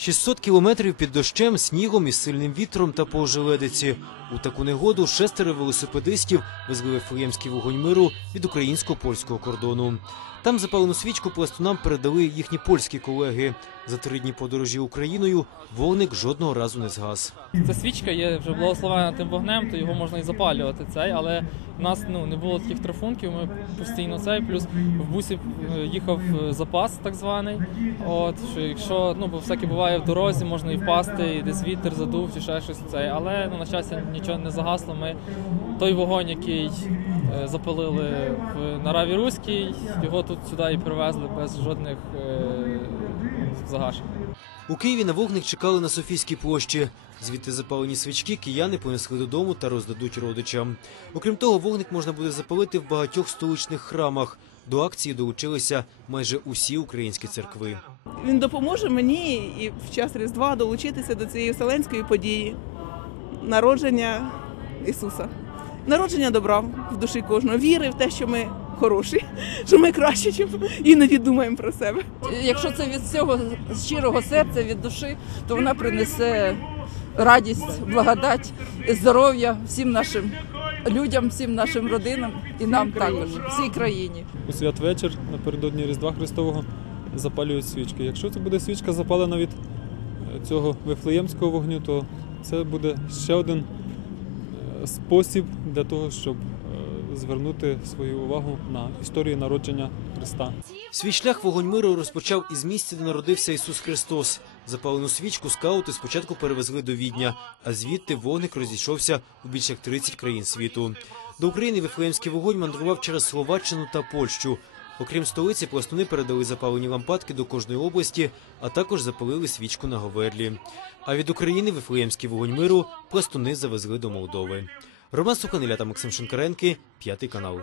600 кілометрів під дощем, снігом і сильним вітром та по ожеледиці. У таку негоду шестеро велосипедистів везли Вифлеємський вогонь миру від українсько-польського кордону. Там запалену свічку пластунам передали їхні польські колеги. За три дні подорожі Україною вогник жодного разу не згас. Ця свічка є вже благословена тим вогнем, то його можна і запалювати цей, але в нас ну не було таких трафунків. Ми постійно цей. Плюс в бусі е, їхав е, запас, так званий. От що якщо ну бо всяке буває в дорозі, можна і впасти, і десь вітер задув, чи ще щось цей. Але ну на щастя нічого не загасло. Ми той вогонь, який е, запалили в Нараві Руській, його тут сюди і привезли без жодних е, загашень. У Києві на вогник чекали на Софійській площі. Звідти запалені свічки кияни понесли додому та роздадуть родичам. Окрім того, вогник можна буде запалити в багатьох столичних храмах. До акції долучилися майже усі українські церкви. Він допоможе мені і в час Різдва долучитися до цієї вселенської події народження Ісуса. Народження добра в душі кожного, віри в те, що ми хороші, що ми краще, ніж іноді думаємо про себе. Якщо це від всього щирого серця, від душі, то вона принесе радість, благодать, і здоров'я всім нашим людям, всім нашим родинам і нам також, всій країні. у святвечір напередодні Різдва Христового запалюють свічки. Якщо це буде свічка запалена від е, цього вифлеємського вогню, то це буде ще один е, спосіб для того, щоб е, звернути свою увагу на історію народження Христа. Свій шлях вогонь миру розпочав із місця, де народився Ісус Христос. Запалену свічку скаути спочатку перевезли до Відня, а звідти вогник розійшовся у більш як 30 країн світу. До України Вифлеємський вогонь мандрував через Словаччину та Польщу. Окрім столиці, пластуни передали запалені лампадки до кожної області, а також запалили свічку на Говерлі. А від України Вифлеємський вогонь миру пластуни завезли до Молдови. Роман Суханиля та Максим Шинкаренки, п'ятий канал.